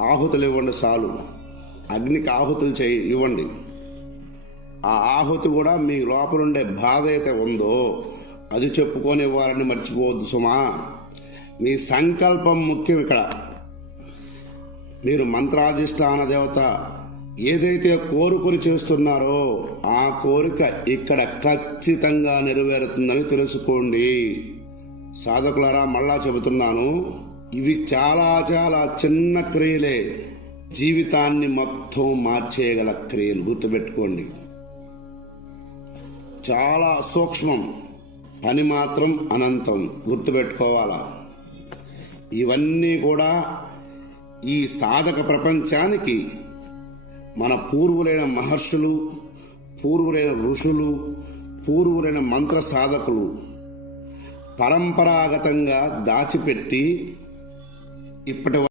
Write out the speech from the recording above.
ఆహుతులు ఇవ్వండి చాలు. అగ్నికి ఆహుతులు ఇవ్వండి. ఆ ఆహుతి కూడా మీ లోపలుండే బాధ అయితే ఉందో అది చెప్పుకొని ఇవ్వాలని మర్చిపోవద్దు సుమా. మీ సంకల్పం ముఖ్యం. ఇక్కడ మీరు మంత్రాధిష్టాన దేవత ఏదైతే కోరుకొని చేస్తున్నారో ఆ కోరిక ఇక్కడ ఖచ్చితంగా నెరవేరుతుందని తెలుసుకోండి. సాధకులారా, మళ్ళా చెబుతున్నాను, ఇవి చాలా చాలా చిన్న క్రియలే, జీవితాన్ని మొత్తం మార్చేయగల క్రియలు. గుర్తుపెట్టుకోండి, చాలా సూక్ష్మం, పని మాత్రం అనంతం. గుర్తుపెట్టుకోవాలా. ఇవన్నీ కూడా ఈ సాధక ప్రపంచానికి మన పూర్వులైన మహర్షులు, పూర్వులైన ఋషులు, పూర్వులైన మంత్ర సాధకులు పరంపరాగతంగా దాచిపెట్టి ఇప్పటి